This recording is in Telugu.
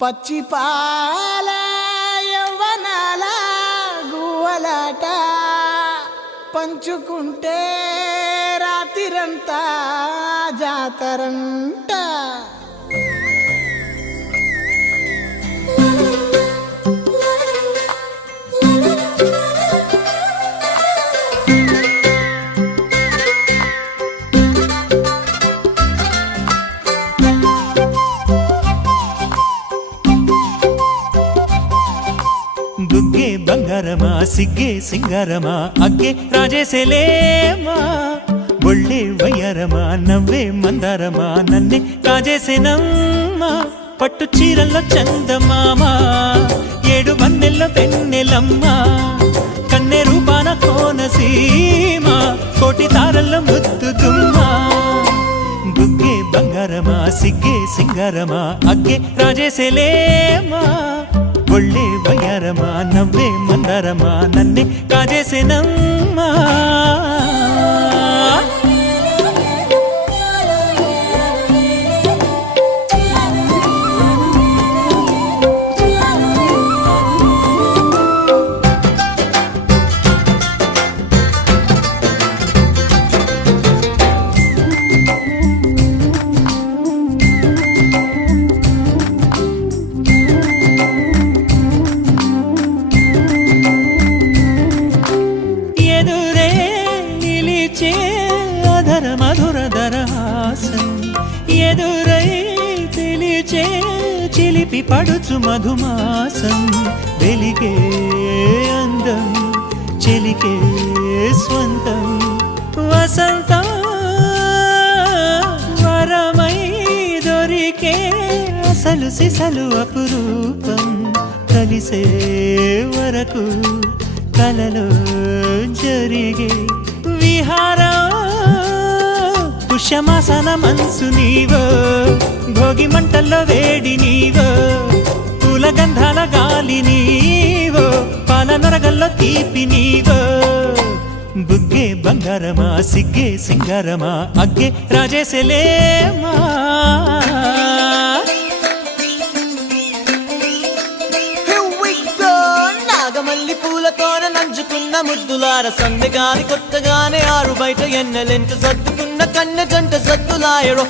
పచ్చి పాల యవ్వనాల గువ్వలాట పంచుకుంటే రాత్రిరంతా జాతరంట. బుగ్గే బంగారమా సిగ్గే సింగారమా అగ్గే రాజేసేలేమా ఒళ్ళే వయ్యారమా నవ్వే మందారమా నన్నే కాజేసేనమ్మా పట్టు చీరల్లో చందమామా ఏడు వన్నెల్లో వెన్నెలమ్మా కన్నె రూపాన కోనసీమ కోటి తారల్లో ముద్దుగుమ్మా బుగ్గే బంగారమా సిగ్గే సింగారమా అగ్గే రాజేసేలేమా ఒళ్ళే వయ్యారమా నవ్వే మందారమా నన్నే కాజేసేనమ్మా. అధర మధుర దరహాసం ఎదురై తెలిచే చిలిపి పడుచు మధుమాసం వెలిగే అందం చెలికే స్వంతం వసంతం వరమై దొరికే అసలు సిసలు అపురూపం కలిసే వరకు కలలో జరిగే విహారం పుష్యమాసన మనసు నీవో భోగి మంటల్లో వేడి నీవో పూల గంధాల గాలి నీవో పాల నొరగల్లో తీపి నీవో బుగ్గే బంగారమా సిగ్గే సింగారమా అగ్గే రాజేసేలేమా. మల్లి పూలతోన నంచుకున్న ముద్దులార సందెగాని కొత్తగానే ఆరు బయట ఎన్నెలెంట సర్దుకున్న కన్నె జంట సద్దులాయరో.